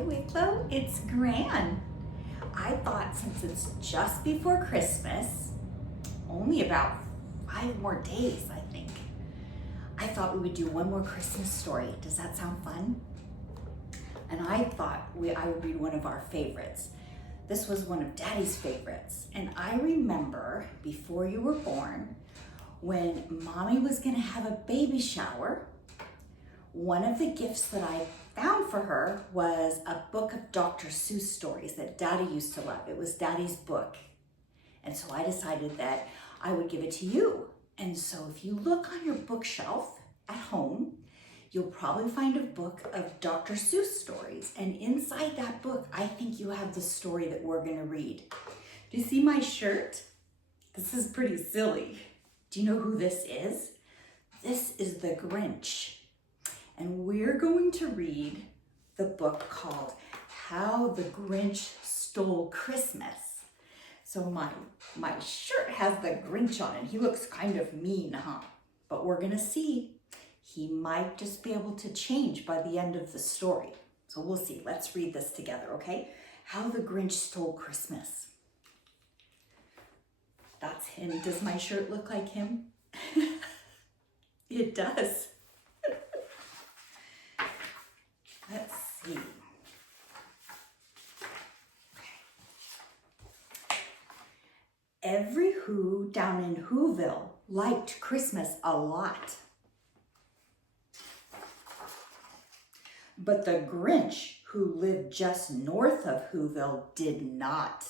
Wicklow, it's Gran. I thought since it's just before Christmas, only about 5 more days, I thought we would do one more Christmas story. Does that sound fun? And I thought I would read one of our favorites. This was one of Daddy's favorites. And I remember before you were born, when Mommy was gonna have a baby shower, one of the gifts that I found for her was a book of Dr. Seuss stories that Daddy used to love. It was Daddy's book. And so I decided that I would give it to you. And so if you look on your bookshelf at home, you'll probably find a book of Dr. Seuss stories. And inside that book, I think you have the story that we're gonna read. Do you see my shirt? This is pretty silly. Do you know who this is? This is the Grinch. And we're going to read the book called How the Grinch Stole Christmas. So my shirt has the Grinch on it. He looks kind of mean, huh? But we're gonna see. He might just be able to change by the end of the story. So we'll see. Let's read this together, okay? How the Grinch Stole Christmas. That's him. Does my shirt look like him? It does. Let's see. Every Who down in Who-ville liked Christmas a lot. But the Grinch, who lived just north of Who-ville, did not.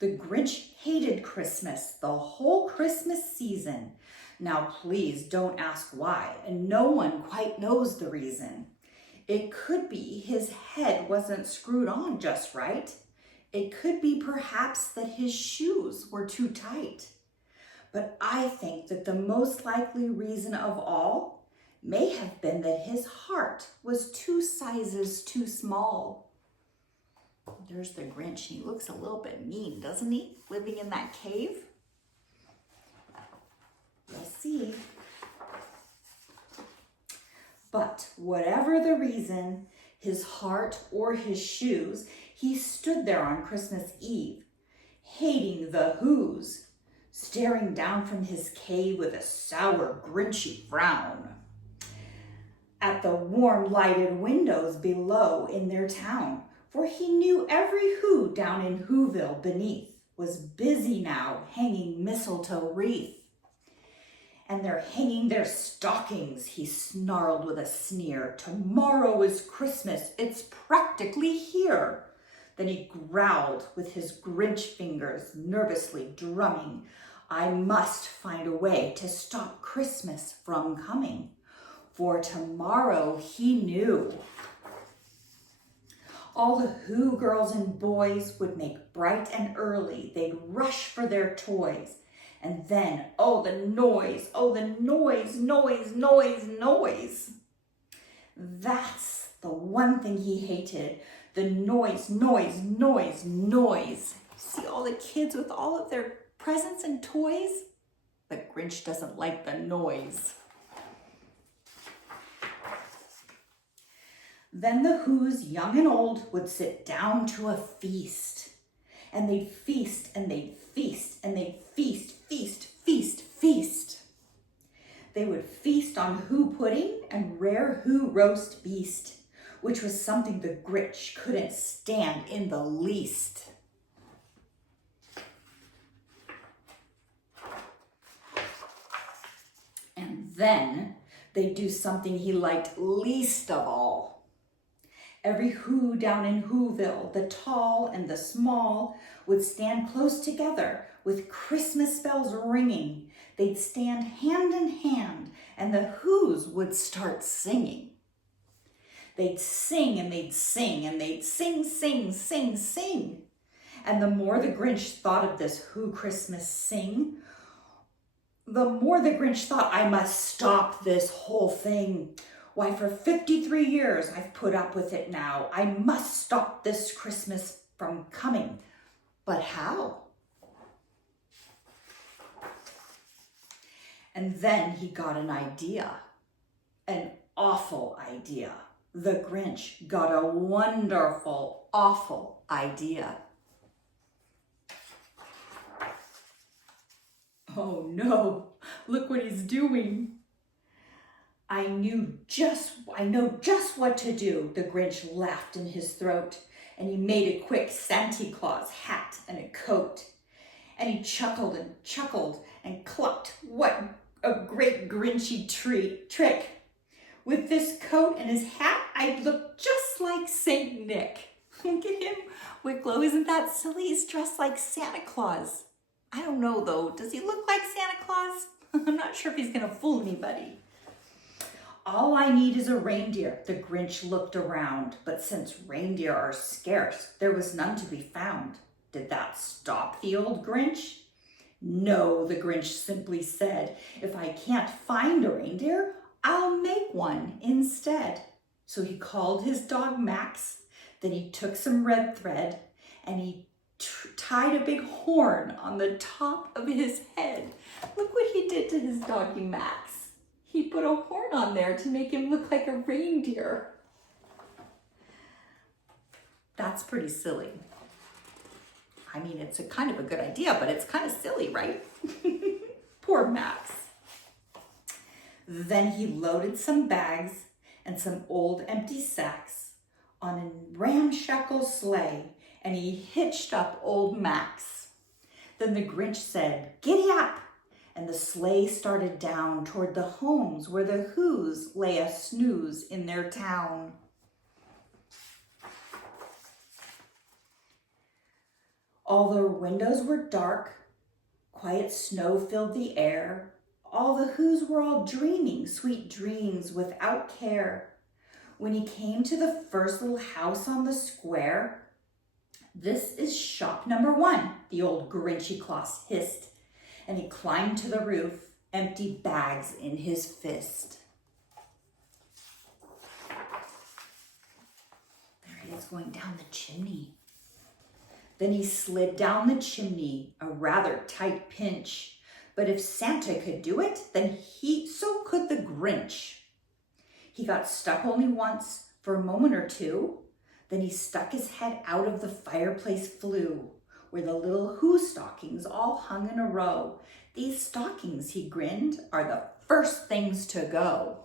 The Grinch hated Christmas the whole Christmas season. Now please don't ask why, and no one quite knows the reason. It could be his head wasn't screwed on just right. It could be perhaps that his shoes were too tight. But I think that the most likely reason of all may have been that his heart was 2 sizes too small. There's the Grinch. He looks a little bit mean, doesn't he? Living in that cave. We'll see. But whatever the reason, his heart or his shoes, he stood there on Christmas Eve, hating the Whos, staring down from his cave with a sour, Grinchy frown at the warm lighted windows below in their town, for he knew every Who down in Who-ville beneath was busy now hanging mistletoe wreath. And they're hanging their stockings, he snarled with a sneer. Tomorrow is Christmas, it's practically here. Then he growled with his Grinch fingers, nervously drumming. I must find a way to stop Christmas from coming. For tomorrow, he knew, all the Who girls and boys would make bright and early. They'd rush for their toys. And then, oh, the noise, noise. That's the one thing he hated, the noise. See all the kids with all of their presents and toys? The Grinch doesn't like the noise. Then the Whos, young and old, would sit down to a feast. And they'd feast, and they'd feast, and they'd feast. They would feast on Who pudding and rare Who roast beast, which was something the Grinch couldn't stand in the least. And then they'd do something he liked least of all. Every Who down in Who-ville, the tall and the small, would stand close together with Christmas bells ringing. They'd stand hand in hand, and the Whos would start singing. They'd sing and they'd sing, and they'd sing. And the more the Grinch thought of this Who Christmas sing, the more the Grinch thought, I must stop this whole thing. Why, for 53 years I've put up with it now. I must stop this Christmas from coming. But how? And then he got an idea, an awful idea. The Grinch got a wonderful, awful idea. Oh no, look what he's doing. I know just what to do, the Grinch laughed in his throat, and he made a quick Santa Claus hat and a coat. And he chuckled and clucked. What a great Grinchy trick. With this coat and his hat, I'd look just like Saint Nick. Look at him. Wicklow, isn't that silly? He's dressed like Santa Claus. I don't know though, does he look like Santa Claus? I'm not sure if he's gonna fool anybody. All I need is a reindeer. The Grinch looked around, but since reindeer are scarce, there was none to be found. Did that stop the old Grinch? No, the Grinch simply said, if I can't find a reindeer, I'll make one instead. So he called his dog Max, then he took some red thread and he tied a big horn on the top of his head. Look what he did to his doggy Max. He put a horn on there to make him look like a reindeer. That's pretty silly. I mean, it's a kind of a good idea, but it's kind of silly, right? Poor Max. Then he loaded some bags and some old empty sacks on a ramshackle sleigh, and he hitched up old Max. Then the Grinch said, "Giddy up!" And the sleigh started down toward the homes where the Who's lay a snooze in their town. All their windows were dark, quiet snow filled the air. All the Who's were all dreaming sweet dreams without care. When he came to the first little house on the square, "This is shop number 1, the old Grinchy Claus hissed, and he climbed to the roof, empty bags in his fist. There he is going down the chimney. Then he slid down the chimney, a rather tight pinch. But if Santa could do it, then so could the Grinch. He got stuck only once for a moment or two. Then he stuck his head out of the fireplace flue, where the little Who stockings all hung in a row. These stockings, he grinned, are the first things to go.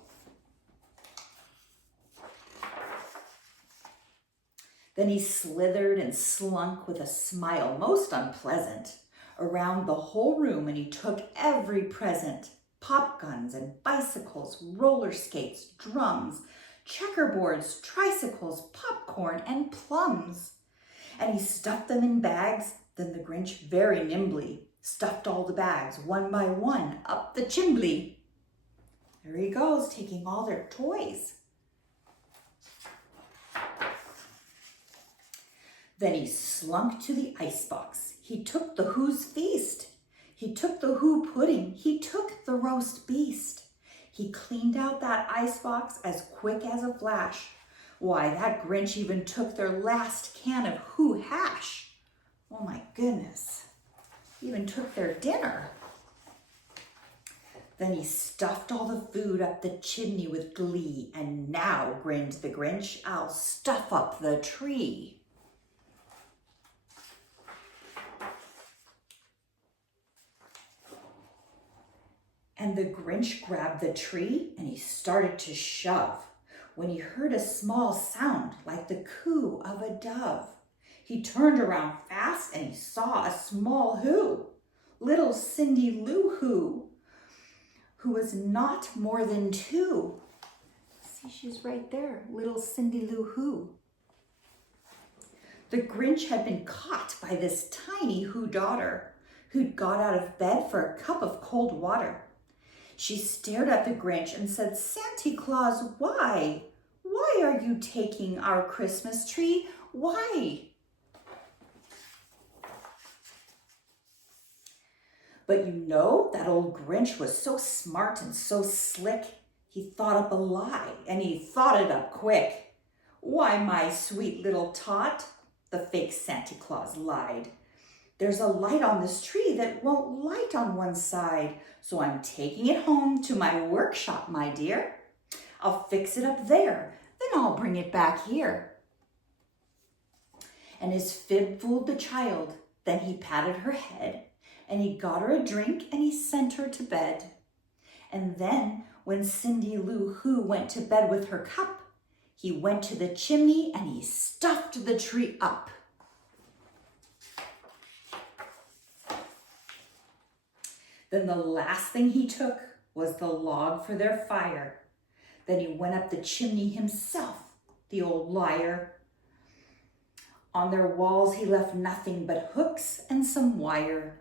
Then he slithered and slunk with a smile most unpleasant around the whole room, and he took every present: pop guns and bicycles, roller skates, drums, checkerboards, tricycles, popcorn, and plums. And he stuffed them in bags. Then the Grinch very nimbly stuffed all the bags one by one up the chimbley. There he goes, taking all their toys. Then he slunk to the icebox. He took the Who's feast. He took the Who pudding. He took the roast beast. He cleaned out that icebox as quick as a flash. Why, that Grinch even took their last can of Who hash. Oh my goodness. Even took their dinner. Then he stuffed all the food up the chimney with glee. And now, grinned the Grinch, I'll stuff up the tree. And the Grinch grabbed the tree and he started to shove when he heard a small sound like the coo of a dove. He turned around fast and he saw a small Who, little Cindy Lou who was not more than 2. See, she's right there, little Cindy Lou Who. The Grinch had been caught by this tiny Who daughter who'd got out of bed for a cup of cold water. She stared at the Grinch and said, "Santa Claus, why? Why are you taking our Christmas tree? Why?" But you know, that old Grinch was so smart and so slick, he thought up a lie, and he thought it up quick. "Why, my sweet little tot," the fake Santa Claus lied, "there's a light on this tree that won't light on one side, so I'm taking it home to my workshop, my dear. I'll fix it up there. then I'll bring it back here. And his fib fooled the child. Then he patted her head, and he got her a drink, and he sent her to bed. And then, when Cindy Lou Who went to bed with her cup, he went to the chimney and he stuffed the tree up. Then the last thing he took was the log for their fire. Then he went up the chimney himself, the old liar. On their walls he left nothing but hooks and some wire.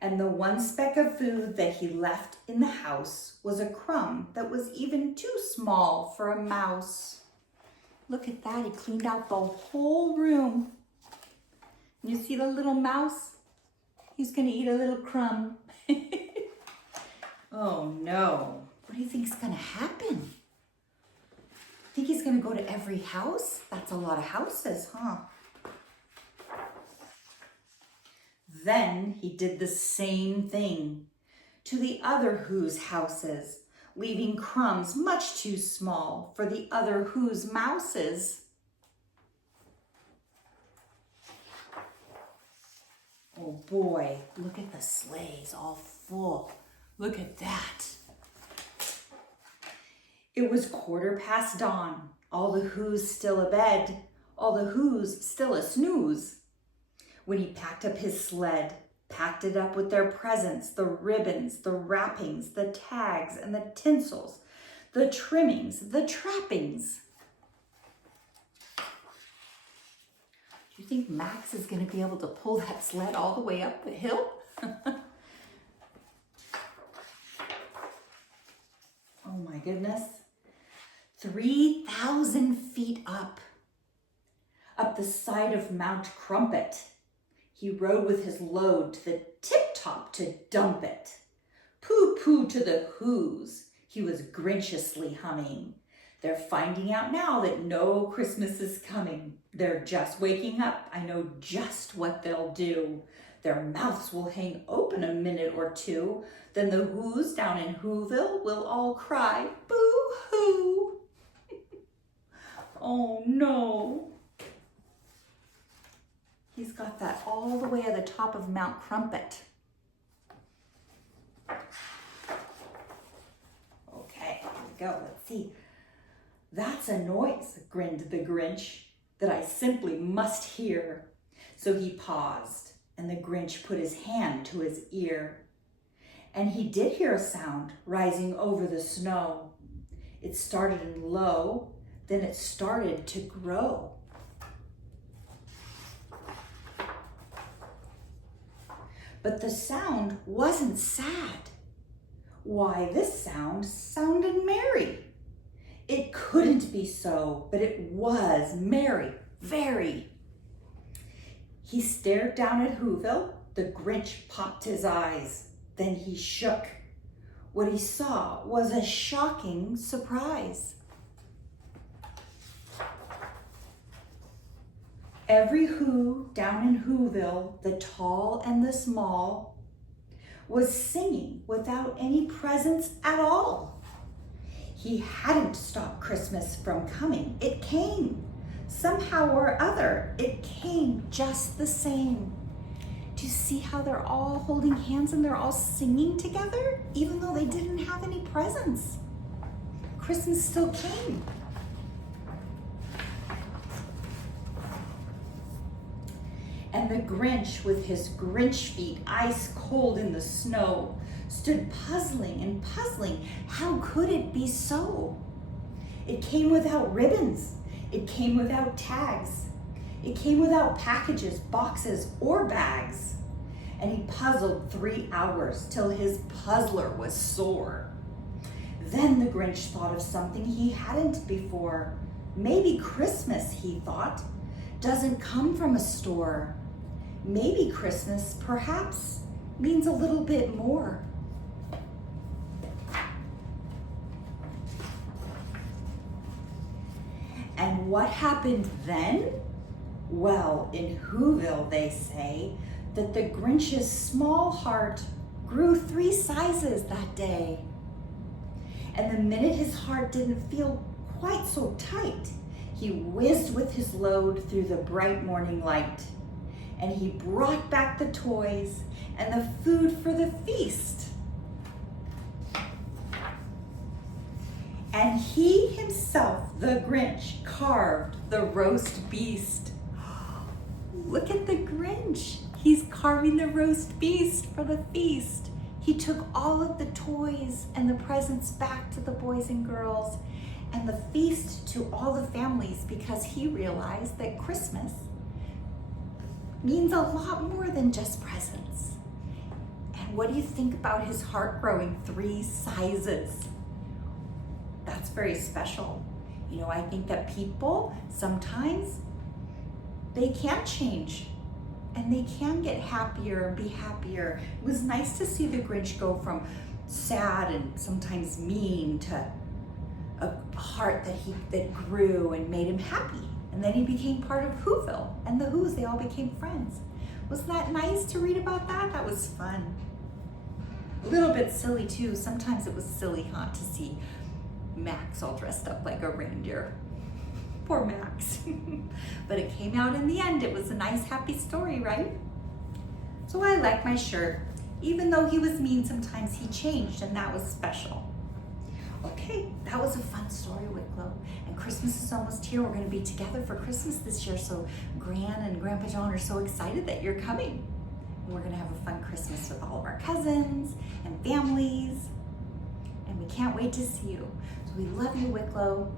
And the one speck of food that he left in the house was a crumb that was even too small for a mouse. Look at that, he cleaned out the whole room. You see the little mouse? He's gonna eat a little crumb. Oh no, what do you think is gonna happen? Think he's gonna go to every house? That's a lot of houses, huh? Then he did the same thing to the other Who's houses, leaving crumbs much too small for the other Who's mouses. Oh boy, look at the sleighs all full. Look at that. It was 15:15 dawn, all the Who's still abed, all the Who's still a snooze. When he packed up his sled, packed it up with their presents, the ribbons, the wrappings, the tags, and the tinsels, the trimmings, the trappings. Do you think Max is going to be able to pull that sled all the way up the hill? Oh my goodness. 3,000 feet up the side of Mount Crumpit. He rode with his load to the tip-top to dump it. Pooh-pooh to the Who's, he was Grinchiously humming. They're finding out now that no Christmas is coming. They're just waking up. I know just what they'll do. Their mouths will hang open a minute or two. Then the Who's down in Who-ville will all cry, boo-hoo. Oh no. He's got that all the way at the top of Mount Crumpit. Okay, here we go. Let's see. That's a noise, grinned the Grinch, that I simply must hear. So he paused, and the Grinch put his hand to his ear. And he did hear a sound rising over the snow. It started in low, then it started to grow. But the sound wasn't sad. Why, this sound sounded merry. It couldn't be so, but it was merry, very. He stared down at Who-ville. The Grinch popped his eyes. Then he shook. What he saw was a shocking surprise. Every Who down in Who-ville, the tall and the small, was singing without any presents at all. He hadn't stopped Christmas from coming. It came. Somehow or other, it came just the same. Do you see how they're all holding hands and they're all singing together, even though they didn't have any presents? Christmas still came. And the Grinch, with his Grinch feet ice cold in the snow, stood puzzling and puzzling. How could it be so? It came without ribbons. It came without tags. It came without packages, boxes, or bags. And he puzzled 3 hours till his puzzler was sore. Then the Grinch thought of something he hadn't before. Maybe Christmas, he thought, doesn't come from a store. Maybe Christmas, perhaps, means a little bit more. And what happened then? Well, in Who-ville, they say that the Grinch's small heart grew 3 sizes that day. And the minute his heart didn't feel quite so tight. He whizzed with his load through the bright morning light, and he brought back the toys and the food for the feast. And he himself, the Grinch, carved the roast beast. Look at the Grinch. He's carving the roast beast for the feast. He took all of the toys and the presents back to the boys and girls and the feast to all the families, because he realized that Christmas means a lot more than just presents. And what do you think about his heart growing 3 sizes? That's very special. You know, I think that people sometimes, they can change and they can get happier and be happier. It was nice to see the Grinch go from sad and sometimes mean to a heart that grew and made him happy. And then he became part of Who-ville, and the Who's, they all became friends. Wasn't that nice to read about that? That was fun. A little bit silly too. Sometimes it was silly, huh, to see Max all dressed up like a reindeer. Poor Max. But it came out in the end. It was a nice, happy story, right? So I like my shirt. Even though he was mean sometimes, he changed, and that was special. Okay, that was a fun story, Wicklow. And Christmas is almost here. We're going to be together for Christmas this year, so Gran and Grandpa John are so excited that you're coming. And we're going to have a fun Christmas with all of our cousins and families, and we can't wait to see you. So we love you, Wicklow.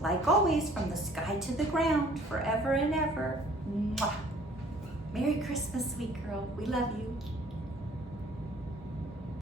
Like always, from the sky to the ground, forever and ever. Mwah. Merry Christmas, sweet girl. We love you.